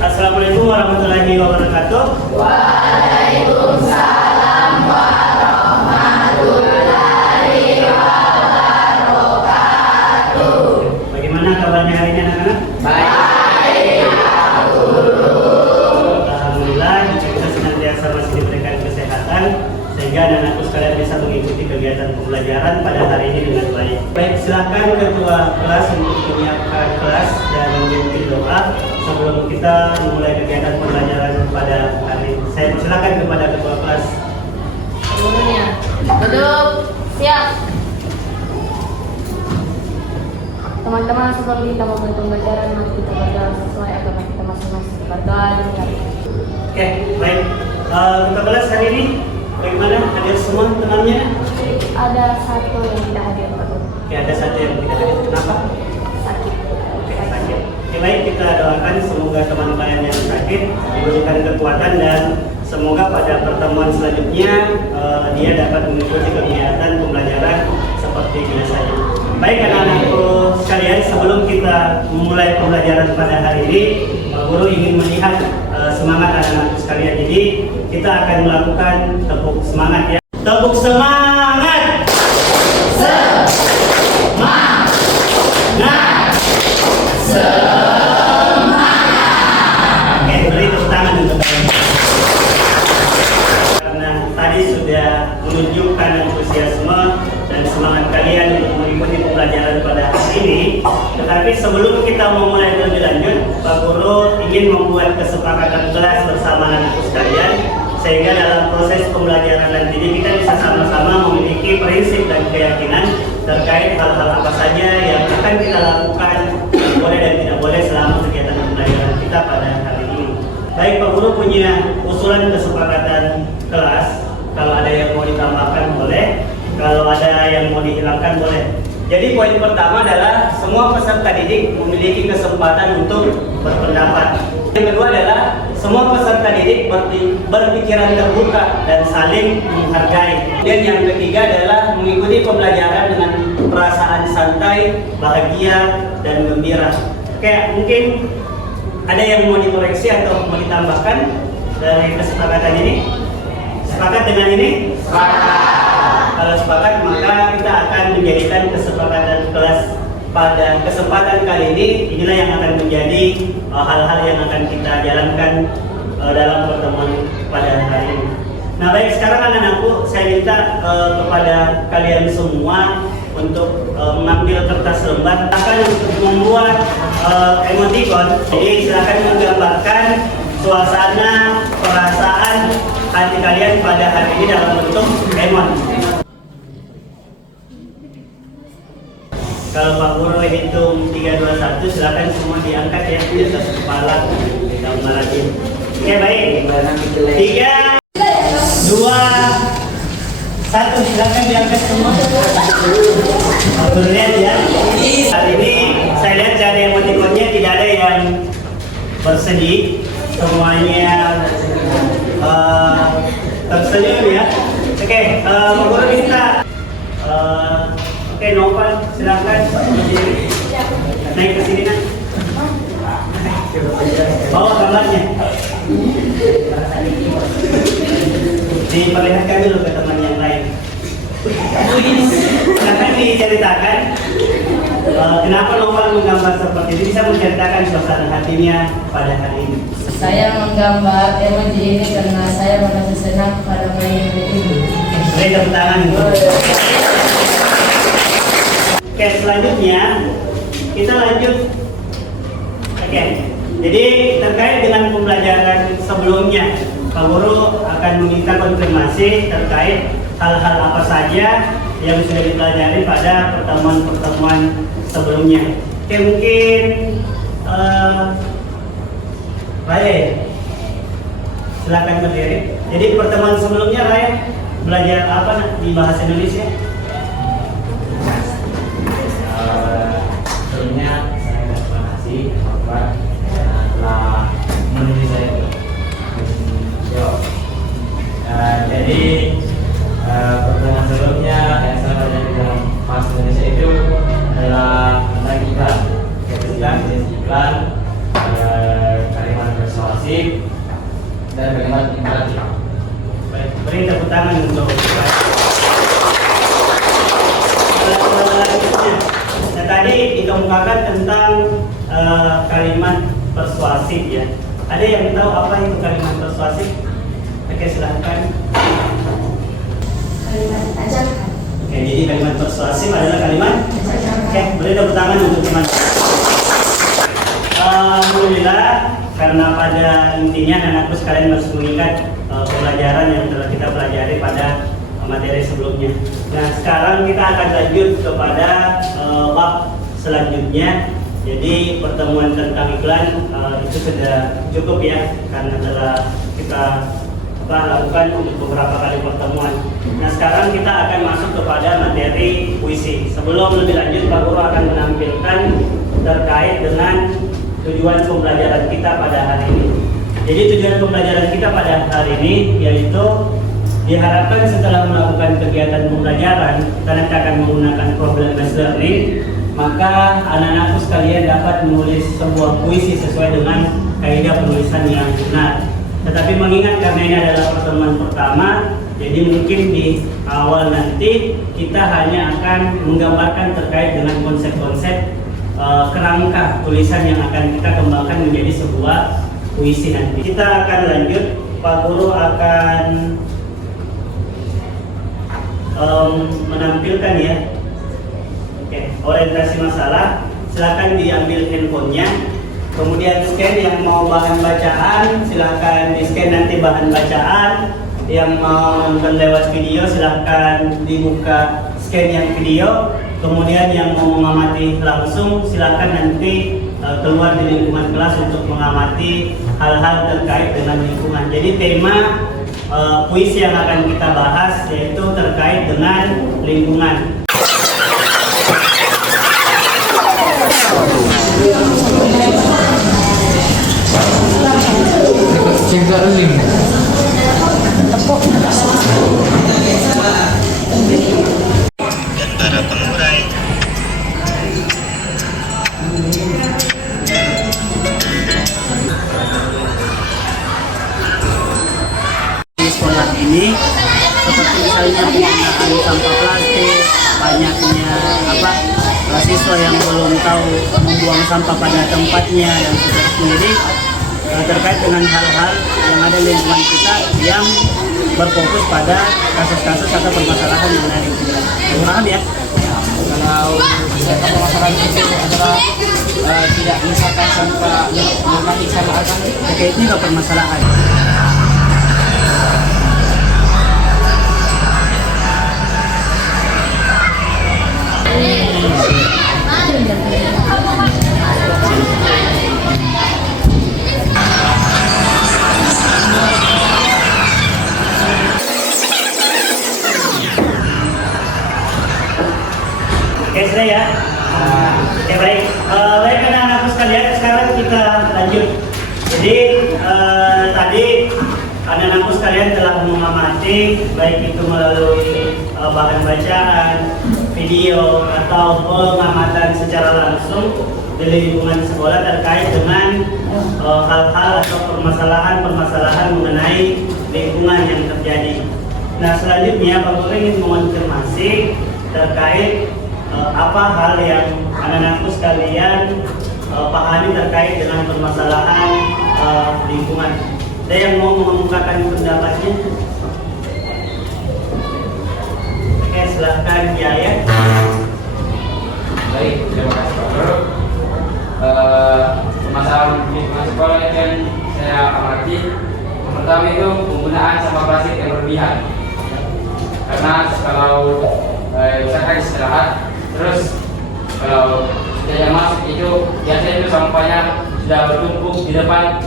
Assalamualaikum warahmatullahi wabarakatuh. Waalaikumsalam warahmatullahi wabarakatuh. Bagaimana kabarnya hari ini anak-anak? Baik, Pak Guru. Alhamdulillah, kita senantiasa masih diberikan kesehatan sehingga anak-anakku sekalian bisa mengikuti kegiatan pembelajaran pada hari ini dengan baik. Baik, silakan ketua kelas untuk menyiapkan kelas dan memimpin doa sebelum kita memulai kegiatan pembelajaran pada hari ini. Saya persilakan kepada ketua kelas. Gurunya duduk, siap. Teman-teman, sebelum kita memulai pembelajaran, mari kita berdoa sesuai agama kita masing-masing. Berdoa dimulai. Oke, baik. Ketua kelas hari ini bagaimana? Hadir semua temannya? Ada satu yang tidak hadir, Pak Guru. Oke, ada satu yang tidak hadir. Kenapa? Sakit. Oke, sakit. Oke, baik, kita doakan semoga teman kalian yang sakit diberikan kekuatan dan semoga pada pertemuan selanjutnya dia dapat mengikuti kegiatan pembelajaran seperti biasanya. Baik, anak-anakku sekalian, sebelum kita memulai pembelajaran pada hari ini, Pak Guru ingin melihat semangat anak-anakku sekalian. Jadi kita akan melakukan tepuk semangat ya. Tepuk semangat. Semangat. Oke, beri tepuk tangan untuk kalian. Karena tadi sudah menunjukkan antusiasme dan semangat kalian untuk mengikuti pembelajaran pada hari ini. Tetapi sebelum kita memulai lebih lanjut, Pak Guru ingin membuat kesepakatan kelas bersama anak-anak sekalian sehingga dalam proses pembelajaran nantinya kita bisa sama-sama memiliki prinsip dan keyakinan terkait hal-hal apa saja yang akan kita lakukan, yang boleh dan tidak boleh selama kegiatan pembelajaran kita pada hari ini. Baik, Pak Guru punya usulan kesepakatan kelas. Kalau ada yang mau ditambahkan boleh, kalau ada yang mau dihilangkan boleh. Jadi poin pertama adalah semua peserta didik memiliki kesempatan untuk berpendapat. Yang kedua adalah semua peserta didik berpikiran terbuka dan saling menghargai. Dan yang ketiga adalah mengikuti pembelajaran dengan perasaan santai, bahagia, dan gembira. Oke, mungkin ada yang mau dikoreksi atau mau ditambahkan dari kesepakatan ini? Sepakat dengan ini? Sepakat. Kalau sepakat, maka kita akan menjadikan kesepakatan kelas pada kesempatan kali ini. Inilah yang akan menjadi hal-hal yang akan kita jalankan dalam pertemuan pada hari ini. Nah, baik, sekarang anak-anakku saya minta kepada kalian semua untuk mengambil kertas lembar, akan untuk membuat emoticon. Jadi silakan menggambarkan suasana, perasaan hati kalian pada hari ini dalam bentuk emot. Kalau Pak Guru hitung 3, 2, 1, silakan semua diangkat ya di atas kepala gambaran. Oke, baik. 3, 2, 1, silakan diangkat semua. Pak Guru lihat ya. Hari ini saya lihat dari emoticonnya tidak ada yang bersedih, semuanya tersenyum ya. Oke, Pak Guru minta. Oke, Noval, silakan naik ke sini nak. Bawa gambarnya. Diperlihatkan dulu ke teman yang lain. Silakan diceritakan kenapa Noval menggambar seperti ini, bisa menceritakan suasana hatinya pada hari ini. Saya menggambar emoji ini karena saya merasa senang pada main ini. Beri tepuk tangan. Oke, selanjutnya kita lanjut. Oke, jadi terkait dengan pembelajaran sebelumnya, Pak Guru akan meminta konfirmasi terkait hal-hal apa saja yang sudah dipelajari pada pertemuan-pertemuan sebelumnya. Oke, mungkin Raya, silakan berdiri. Jadi pertemuan sebelumnya Raya belajar apa di bahasa Indonesia? Sebelumnya saya terima kasih Bapak telah menulis saya itu. Jadi pertemuan sebelumnya yang saya belajar di dalam bahasa Indonesia itu adalah tentang iklan, iklan, kalimat persuasif ya. Ada yang tahu apa itu kalimat persuasif? Oke, silahkan. Kalimat ajarkan. Oke, jadi kalimat persuasif adalah kalimat. Oke, boleh tepuk tangan untuk teman. Alhamdulillah, karena pada intinya anakku sekalian harus mengingat pelajaran yang telah kita pelajari pada materi sebelumnya. Nah, sekarang kita akan lanjut kepada bab selanjutnya. Jadi pertemuan tentang iklan itu sudah cukup ya, karena telah kita lakukan untuk beberapa kali pertemuan. Nah, sekarang kita akan masuk kepada materi puisi. Sebelum lebih lanjut, Pak Guru akan menampilkan terkait dengan tujuan pembelajaran kita pada hari ini. Jadi tujuan pembelajaran kita pada hari ini yaitu diharapkan setelah melakukan kegiatan pembelajaran, kita nanti akan menggunakan problem based learning, maka anak-anakku sekalian dapat menulis sebuah puisi sesuai dengan kaidah penulisan yang benar. Tetapi mengingat karena ini adalah pertemuan pertama, jadi mungkin di awal nanti kita hanya akan menggambarkan terkait dengan konsep-konsep kerangka tulisan yang akan kita kembangkan menjadi sebuah puisi nanti. Kita akan lanjut, Pak Guru akan menampilkan ya. Oke, orientasi masalah. Silakan diambil handphonenya. Kemudian scan yang mau bahan bacaan, silakan di scan nanti bahan bacaan. Yang mau nonton lewat video, silakan dibuka scan yang video. Kemudian yang mau mengamati langsung, silakan nanti keluar di lingkungan kelas untuk mengamati hal-hal terkait dengan lingkungan. Jadi tema puisi yang akan kita bahas yaitu terkait dengan lingkungan. Para pengurai. Di sekolah ini seperti misalnya penggunaan sampah plastik, banyaknya siswa yang belum tahu membuang sampah pada tempatnya dan seterusnya. Jadi terkait dengan hal-hal yang ada di lingkungan kita yang berfokus pada kasus-kasus atau permasalahan yang ada di lingkungan. Paham ya? Kalau permasalahan itu adalah tidak misalkan sampah memahami sama akan Oke, itu juga permasalahan. Oke, sudah ya. Oke, baik. Baik anak-anakku sekalian, sekarang kita lanjut. Jadi tadi anak-anakku sekalian telah mengamati baik itu melalui bahan bacaan, video atau pengamatan secara langsung di lingkungan sekolah terkait dengan hal-hal atau permasalahan-permasalahan mengenai lingkungan yang terjadi. Nah, selanjutnya Pak Guru ingin mengonfirmasi terkait apa hal yang anak-anakku sekalian pahami terkait dengan permasalahan lingkungan. Ada yang mau mengemukakan pendapatnya? Oke, silahkan ya. Baik, terima kasih Pak Guru. Permasalahan lingkungan sekolah yang saya amati, yang pertama itu penggunaan sampah plastik yang berlebihan. Karena kalau misalkan istirahat, terus kalau sudah yang masuk itu biasanya itu sampahnya sudah bertumpuk di depan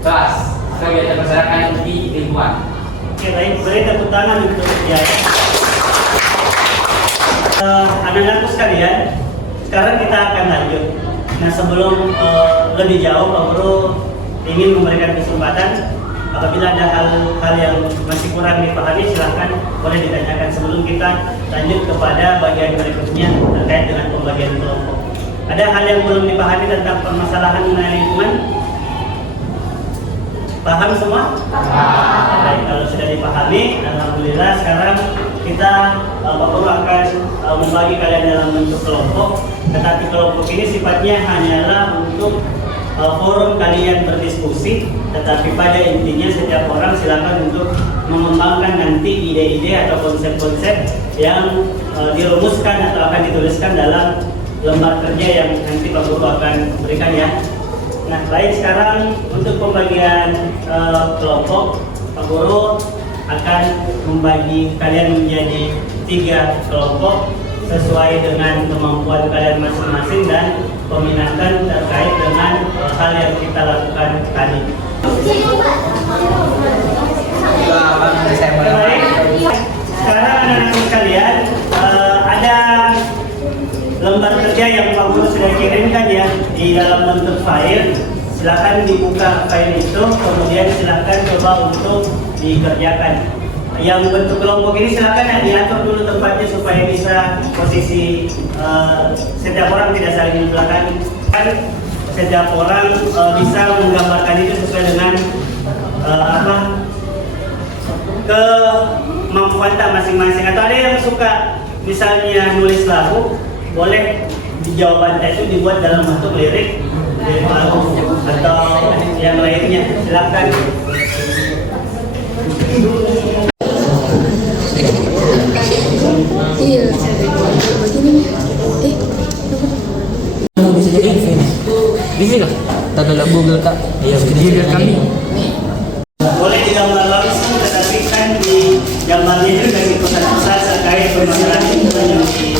kelas atau biasa berserakan di lingkungan. Oke, baik, beri tepuk tangan untuk ya. Anak-anakku sekalian, sekarang kita akan lanjut. Nah, sebelum lebih jauh, Pak Guru ingin memberikan kesempatan. Apabila ada hal yang masih kurang dipahami, silahkan boleh ditanyakan sebelum kita lanjut kepada bagian berikutnya terkait dengan pembagian kelompok. Ada hal yang belum dipahami tentang permasalahan mengenai lingkungan? Paham semua? Baik, kalau sudah dipahami, alhamdulillah. Sekarang kita Pak Guru akan membagi kalian dalam bentuk kelompok. Tetapi kelompok ini sifatnya hanyalah untuk forum kalian berdiskusi, tetapi pada intinya setiap orang silakan untuk mengembangkan nanti ide-ide atau konsep-konsep yang dirumuskan atau akan dituliskan dalam lembar kerja yang nanti Pak Guru akan berikan ya. Nah, baik, sekarang untuk pembagian kelompok, Pak Guru akan membagi kalian menjadi 3 kelompok sesuai dengan kemampuan kalian masing-masing dan peminatan terkait dengan hal yang kita lakukan tadi. Baik, sekarang anak-anak sekalian, ada lembar kerja yang Pak Guru sudah kirimkan ya di dalam bentuk file. Silakan dibuka file itu, kemudian silakan coba untuk dikerjakan. Yang bentuk kelompok ini silakan diatur dulu tempatnya supaya bisa posisi setiap orang tidak saling belakang. Kan setiap orang bisa menggambarkan itu sesuai dengan kemampuan masing-masing. Atau ada yang suka misalnya nulis lagu, boleh di jawaban itu dibuat dalam bentuk lirik lagu atau yang lainnya. Silakan. Iya. Bisa jadi bisa kah? Tak ada Google kak? Iya, Google kami. Boleh digambar langsung, tetapi kan di gambarnya itu dari pusat-pusat terkait permasalahan itu yang diskusi.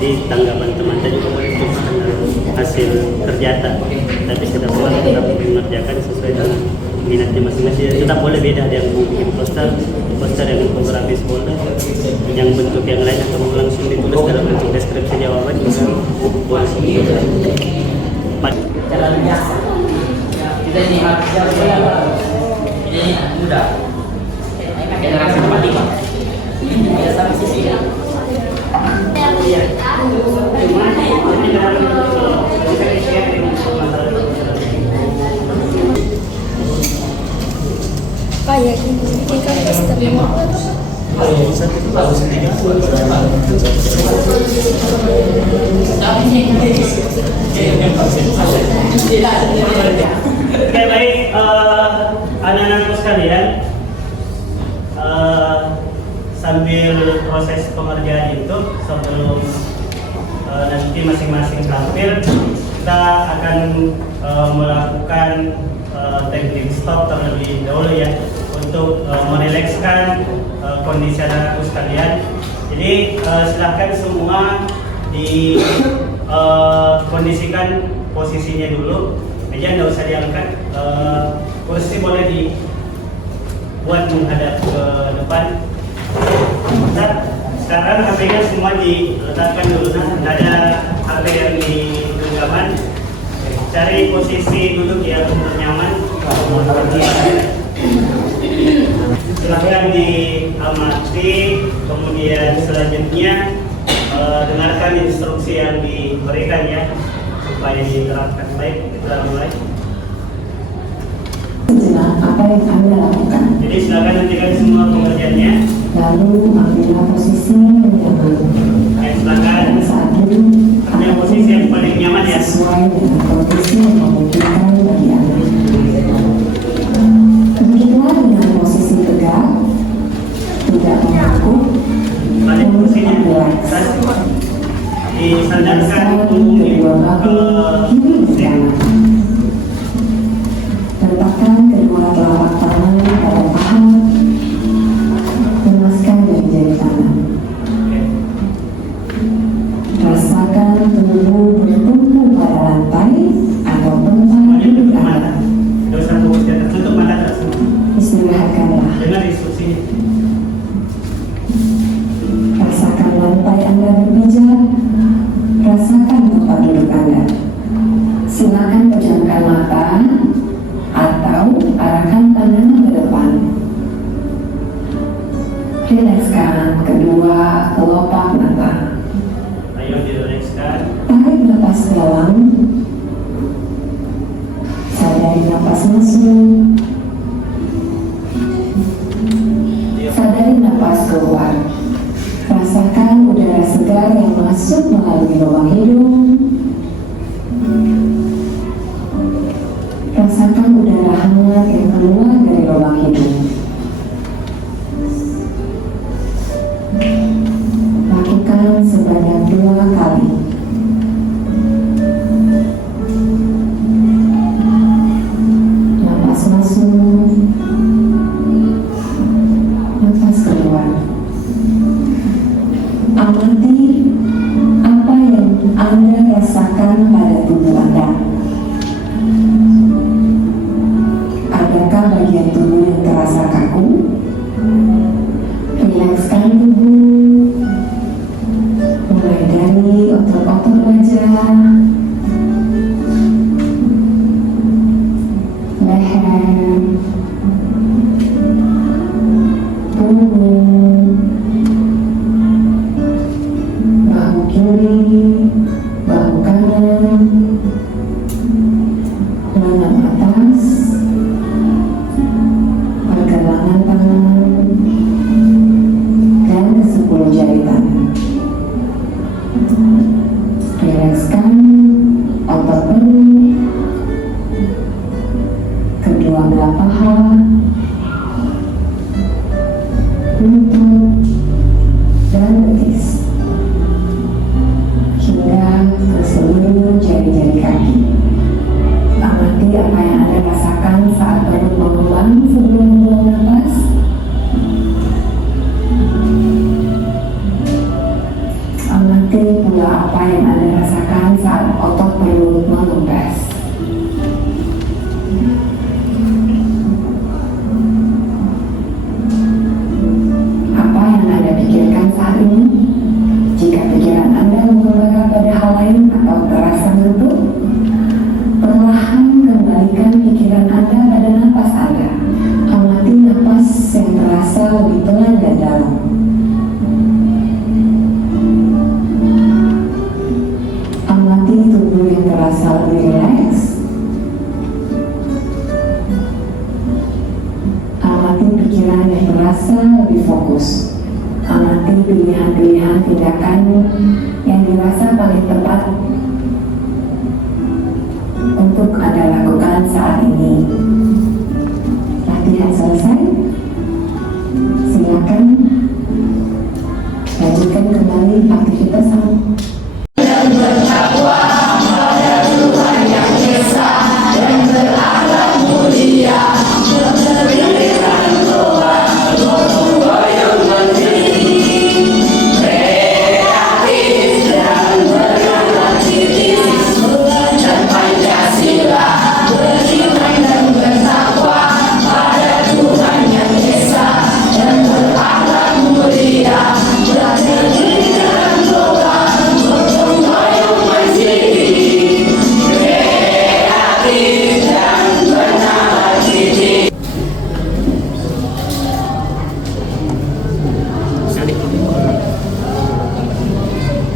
Jadi tanggapan teman tadi juga boleh hasil kerja tapi setiap orang tetap mengerjakan sesuai dengan minatnya masing-masing. Tetap boleh beda, ada yang bikin poster yang infografis folder, yang bentuk yang lain atau langsung ditulis dalam bentuk deskripsi jawaban juga boleh. Jalan biasa. Kita ini ini mudah. Generasi ketiga. Kita sama sisi. Kayak gini, ikan posternya. Oke, baik, anak-anakku sekalian, sambil proses pengerjaan itu sebelum nanti masing-masing tampil, kita akan melakukan technique stop terlebih dahulu ya untuk merilekskan kondisi anak-anakku sekalian. Jadi silahkan semua kondisikan posisinya dulu, meja nggak usah diangkat, kursi boleh dibuat menghadap ke depan. Nah, sekarang HP-nya semua diletakkan dulu, nah ada HP yang di genggaman. Cari posisi duduk yang nyaman. Silahkan diamati, kemudian selanjutnya dengarkan instruksi yang diberikan ya supaya diterapkan. Baik, kita mulai. Apa yang Anda lakukan? Jadi silakan hentikan semua pengerjaannya. Lalu ambillah posisi yang nyaman. Ya, silakan Saat ini ambil posisi yang paling nyaman ya. sesuai dengan kondisi yang memungkinkan bagi Anda. Duduklah dengan posisi tegak, tidak mengaku, Balik kursinya. Disandarkan kedua bahu kiri ke kanan. Letakkan kedua telapak tangan pada paha, lemaskan dari jari kanan. Rasakan tubuh bertumpu pada lantai atau tempat duduk Anda. Tutup mata terus. Istirahatkanlah. Dengar instruksinya. Rasakan lantai Anda berpijak. Rasakan tempat duduk Anda. Silakan pejamkan mata atau arahkan tangan ke depan. Rilekskan kedua kelopak mata. Ayo dirilekskan. Tarik napas dalam. Sadari leher, punggung, bahu kiri, bahu kanan, lengan atas, pergelangan tangan, dan 10 jari tangan. Rilekskan otot perut, kedua belah paha, lutut, dan betis, hingga ke seluruh jari-jari kaki. Amati apa yang Anda rasakan saat perut mengembang sebelum membuang nafas. Amati pula apa yang Anda rasakan saat otot perut mengempes. Apa yang Anda pikirkan saat ini? Jika pikiran Anda mengembara pada hal lain atau terasa ngantuk, perlahan kembalikan pikiran Anda pada napas Anda. Amati napas yang terasa lebih pelan dan dalam. Amati tubuh yang terasa lebih rileks. Amati pikiran yang terasa lebih fokus. Amati pilihan-pilihan tindakan yang dirasa paling tepat untuk Anda lakukan saat ini. Latihan selesai. Silakan lanjutkan kembali aktivitas Anda.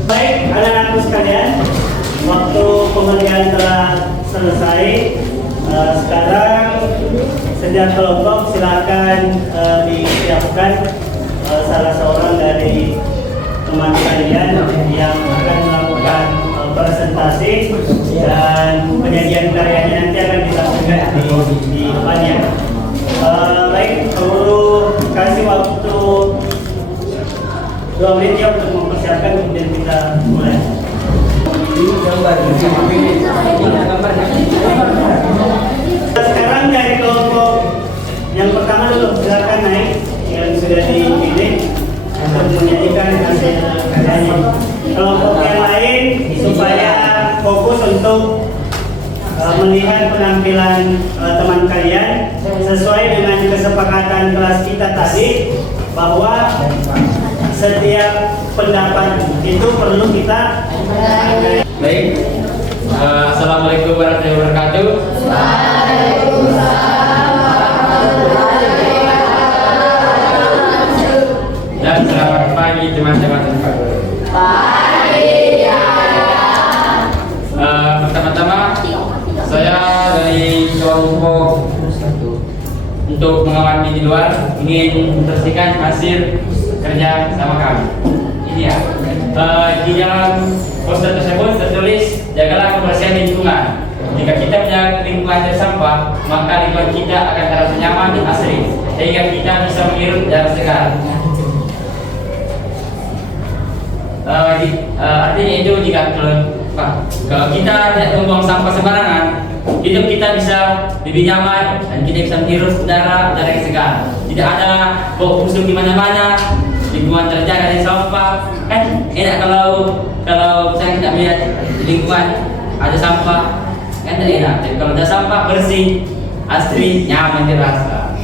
Baik, anak-anakku sekalian, waktu pengerjaan telah selesai. Sekarang setiap kelompok silakan disiapkan salah seorang dari teman kalian yang akan melakukan presentasi dan penyajian karyanya nanti akan dilakukan di depannya. Baik, guru kasih waktu 2 menit ya untuk mempersiapkan, kemudian kita mulai. Sekarang dari kelompok yang pertama dulu, silakan naik yang sudah dipilih untuk menyajikan hasil karyanya. Kelompok yang lain supaya fokus untuk melihat penampilan teman kalian sesuai dengan kesepakatan kelas kita tadi bahwa setiap pendapat itu perlu kita. Baik. Assalamualaikum warahmatullahi wabarakatuh. Dan selamat pagi teman-teman. Pertama-tama saya dari kelompok untuk mengamati di luar ingin membersihkan hasil kerja sama kami. Ini ya. Di dalam poster tersebut tertulis jagalah kebersihan lingkungan. Jika kita menjaga lingkungan dari sampah, maka lingkungan kita akan terasa nyaman dan asri, sehingga kita bisa menghirup udara segar. Artinya itu jika kalau kita tidak membuang sampah sembarangan, hidup kita bisa lebih nyaman dan kita bisa menghirup udara yang segar. Tidak ada bau busuk di mana-mana, lingkungan terjaga dari sampah. Kan enak kalau saya tidak melihat lingkungan ada sampah, kan tidak enak. Tapi kalau ada sampah bersih, asri, nyaman dirasa.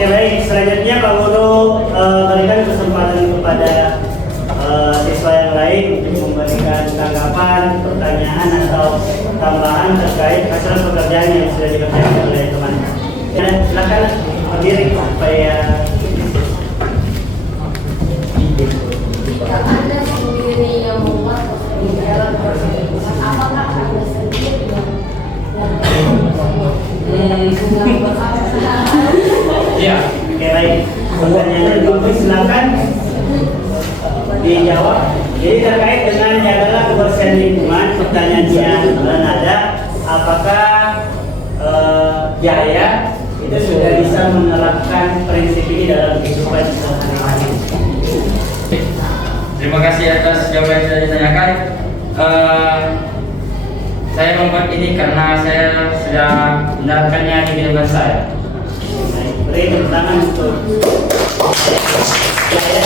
Oke, baik, selanjutnya Pak Guru berikan kesempatan kepada siswa yang lain untuk memberikan tanggapan, pertanyaan atau tambahan terkait hasil pekerjaan yang sudah dikerjakan oleh teman-teman. Dan silakan berdiri supaya Jika Anda sendiri yang membuat persetujuan, apakah Anda sendiri yang Iya. Oke, baik. Pertanyaan dari Bapak silakan dijawab. Jadi terkait dengan jagalah kebersihan lingkungan, pertanyaannya ada apakah Jaya itu sudah bisa menerapkan prinsip ini dalam kehidupan sehari-hari? Terima kasih atas jawaban yang sudah ditanyakan. Saya membuat ini karena saya sudah menerapkannya di kehidupan saya. Baik, beri tepuk tangan untuk Jaya.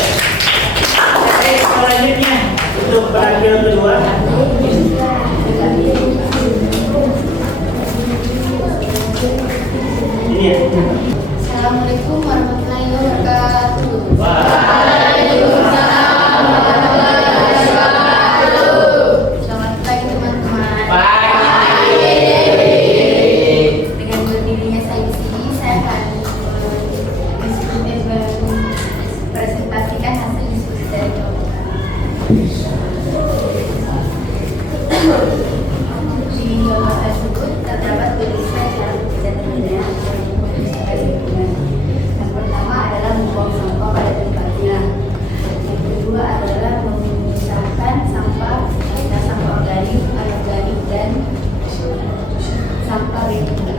Baik, selanjutnya untuk penampilan kedua. Ini ya. Assalamualaikum warahmatullahi wabarakatuh. Selamat pagi teman-teman. Dengan berdirinya saya di sini, saya akan presentasikan hasil diskusi dari kelompok di kelompok tersebut terdapat tulisan cara bekerja termudah yang pertama adalah membuang sampah pada tempatnya. Yang kedua adalah memisahkan sampah organik, anorganik dan sampah reguler.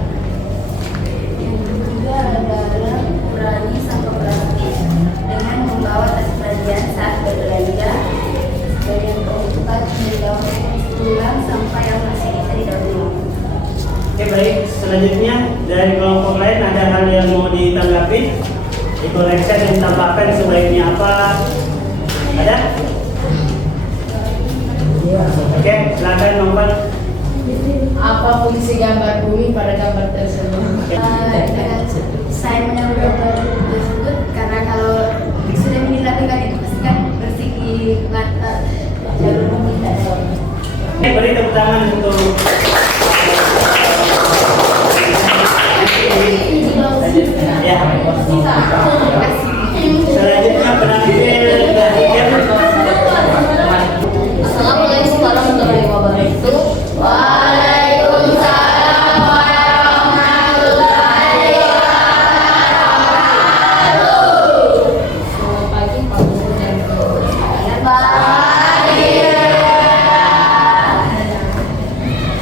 Yang ketiga adalah kurangi sampah plastik dengan membawa tas belanjaan saat berbelanja. Dan yang keempat mendaur ulang sampah yang masih bisa didaur ulang. Oke, baik, selanjutnya dari kelompok lain ada hal yang mau ditanggapi, dikoreksi dan ditambahkan sebaiknya apa? Ada? Oke, silakan Nomor. Apa fungsi gambar bumi pada gambar tersebut? Dengan saya mengambil gambar tersebut karena kalau sudah dilakukan itu pasti kan bersih di mata jalur bumi dan laut. Oke, beri tepuk tangan untuk ya. Selanjutnya penampil dari Kem. Assalamualaikum warahmatullahi wabarakatuh. Waalaikumsalam warahmatullahi wabarakatuh. Selamat pagi Pak Guru dan Ibu sekalian. Pagi.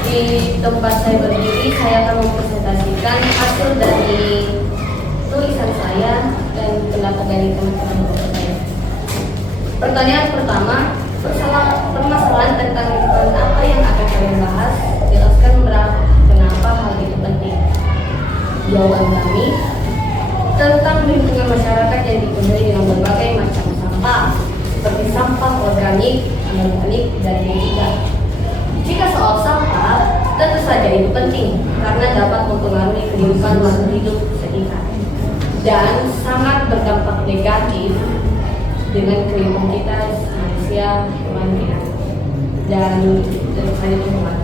Di tempat saya berdiri, saya akan mempresentasikan hasil dari tulisan saya dan pendapat dari teman-teman guru saya. Pertanyaan pertama, permasalahan tentang lingkungan apa yang akan kalian bahas? Jelaskan kenapa hal itu penting. Jawaban kami tentang lingkungan masyarakat yang dipenuhi dengan berbagai macam sampah, seperti sampah organik, anorganik, dan tidak. Jika soal sampah, tentu saja itu penting karena dapat mempengaruhi kehidupan makhluk hidup sekitar dan sangat berdampak negatif dengan kehidupan kita manusia, hewan, binatang, dan tentu saja tumbuhan.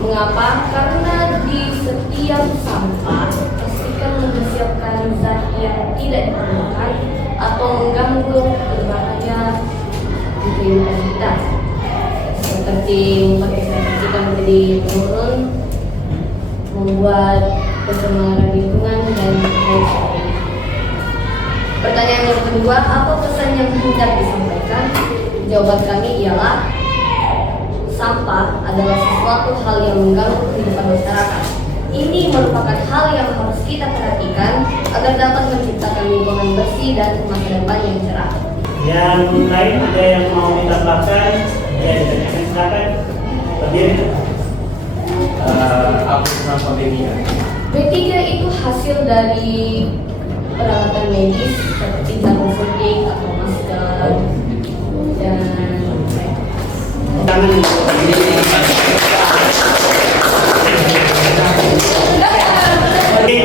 Mengapa? Karena di setiap sampah pastikan mempersiapkan zat yang tidak diperlukan atau mengganggu berbahaya di kehidupan kita, seperti membuat kita menjadi menurun, membuat pencemaran lingkungan dan lain sebagainya. Pertanyaan yang kedua, apa pesan yang hendak disampaikan? Jawaban kami ialah sampah adalah sesuatu hal yang mengganggu kehidupan masyarakat. Ini merupakan hal yang harus kita perhatikan agar dapat menciptakan lingkungan bersih dan masa depan yang cerah. Yang lain ada yang mau ditambahkan? Ya, silakan. Berdiri. Apa sampah B3? B3 itu hasil dari peralatan medis seperti jarum suntik atau masker dan Tangan. Oke,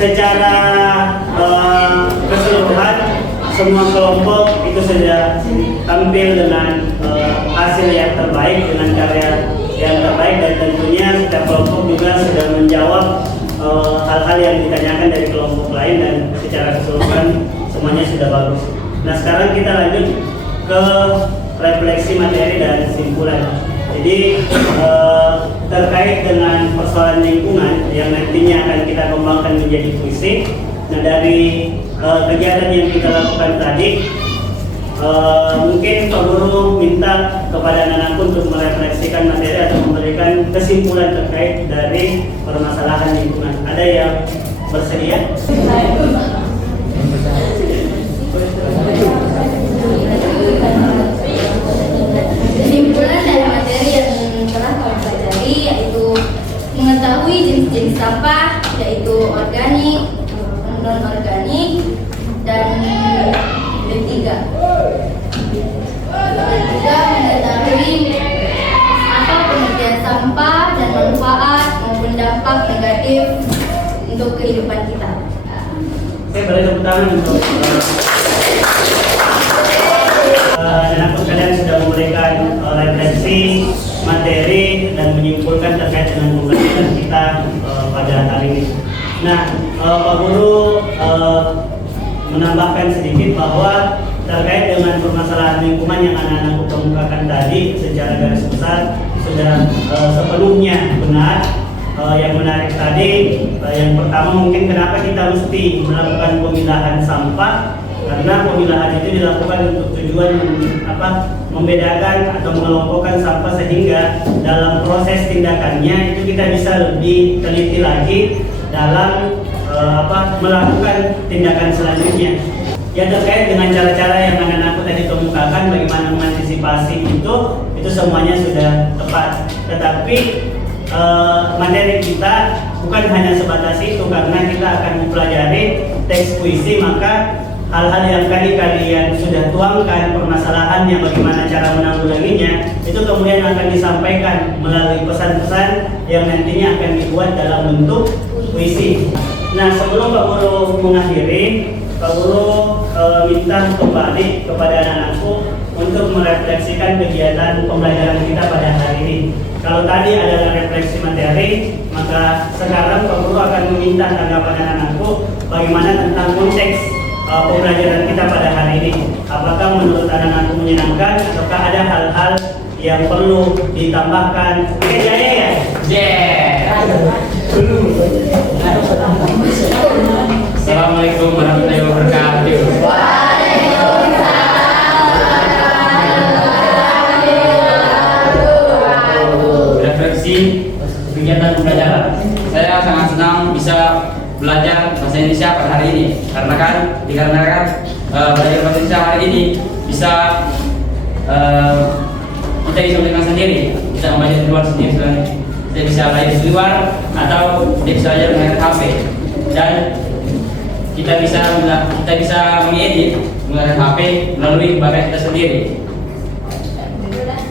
secara keseluruhan semua kelompok itu sudah tampil dengan hasil yang terbaik dengan karya yang terbaik, dan tentunya setiap kelompok juga sudah menjawab hal-hal yang ditanyakan dari kelompok lain, dan secara keseluruhan semuanya sudah bagus. Nah, sekarang kita lanjut ke refleksi materi dan kesimpulan. Jadi terkait dengan persoalan lingkungan yang nantinya akan kita kembangkan menjadi puisi. Nah, dari kegiatan yang kita lakukan tadi, mungkin Pak Guru minta kepada anak-anakku untuk merefleksikan materi atau memberikan kesimpulan terkait dari permasalahan lingkungan. Ada yang bersedia? Kesimpulan dari materi yang telah kami pelajari yaitu mengetahui jenis-jenis sampah, yaitu organik, non-organik, dan ketiga mengetahui apa pengertian sampah dan manfaat maupun dampak negatif untuk kehidupan kita. Saya boleh tepuk tangan untuk anak-anak kalian sudah memberikan refleksi materi dan menyimpulkan terkait dengan pembelajaran kita pada hari ini. Nah, Pak Guru menambahkan sedikit bahwa terkait dengan permasalahan lingkungan yang anak-anak kemukakan tadi secara garis besar sudah sepenuhnya benar. Yang menarik tadi, yang pertama mungkin kenapa kita mesti melakukan pemilahan sampah, karena pemilahan itu dilakukan untuk tujuan membedakan atau mengelompokkan sampah, sehingga dalam proses tindakannya itu kita bisa lebih teliti lagi dalam melakukan tindakan selanjutnya. Ya, terkait dengan cara-cara yang anak-anakku tadi kemukakan, bagaimana mengantisipasi itu semuanya sudah tepat. Tetapi materi kita bukan hanya sebatas itu, karena kita akan mempelajari teks puisi, maka hal-hal yang tadi kalian sudah tuangkan permasalahannya, bagaimana cara menanggulanginya, itu kemudian akan disampaikan melalui pesan-pesan yang nantinya akan dibuat dalam bentuk puisi. Nah, sebelum Pak Guru mengakhiri, Pak Guru minta kembali kepada anak-anakku untuk merefleksikan kegiatan pembelajaran kita pada hari ini. Kalau tadi adalah refleksi materi, maka sekarang Pak Guru akan meminta tanggapan anak-anakku bagaimana tentang konteks pembelajaran kita pada hari ini. Apakah menurut anak-anakku menyenangkan, ataukah ada hal-hal yang perlu ditambahkan? Oke, jaya ya? Assalamualaikum warahmatullahi wabarakatuh. Refleksi kegiatan pembelajaran. Saya sangat senang bisa belajar bahasa Indonesia pada hari ini, dikarenakan belajar bahasa Indonesia hari ini bisa kita bisa belajar sendiri, bisa membaca di luar sendiri, kita bisa belajar di luar atau kita bisa belajar dengan HP, dan kita bisa mengedit menggunakan HP melalui kebanggaan kita sendiri.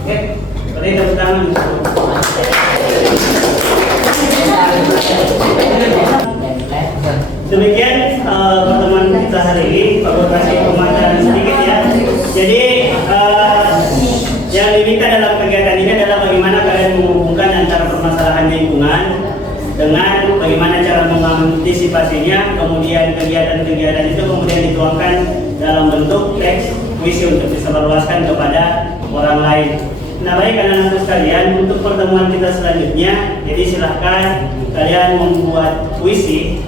Oke, beri tepuk tangan. Demikian pertemuan kita hari ini. Pak Guru kasih pemaparan sedikit ya. Jadi yang diminta dalam kegiatan ini adalah bagaimana kalian menghubungkan antara permasalahan lingkungan dengan bagaimana cara mengantisipasinya, kemudian kegiatan-kegiatan itu kemudian dituangkan dalam bentuk teks puisi untuk disebarluaskan kepada orang lain. Nah, baik anak-anak sekalian, untuk pertemuan kita selanjutnya, jadi silahkan kalian membuat puisi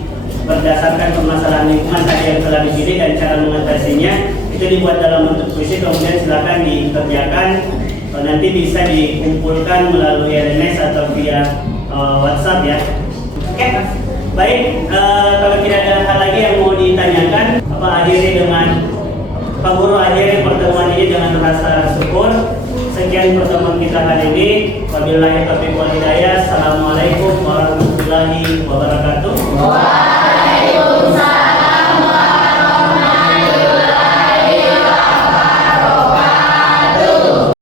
berdasarkan permasalahan lingkungan tadi yang telah dipilih dan cara mengatasinya itu dibuat dalam bentuk puisi, kemudian silahkan dikerjakan. Nanti bisa dikumpulkan melalui SMS atau via WhatsApp ya. Oke, baik. Kalau tidak ada hal lagi yang mau ditanyakan, akhiri dengan Pak Guru akhiri pertemuan ini dengan rasa syukur. Sekian pertemuan kita hari ini. Wabillahi taufiq wal hidayah. Assalamualaikum warahmatullahi wabarakatuh.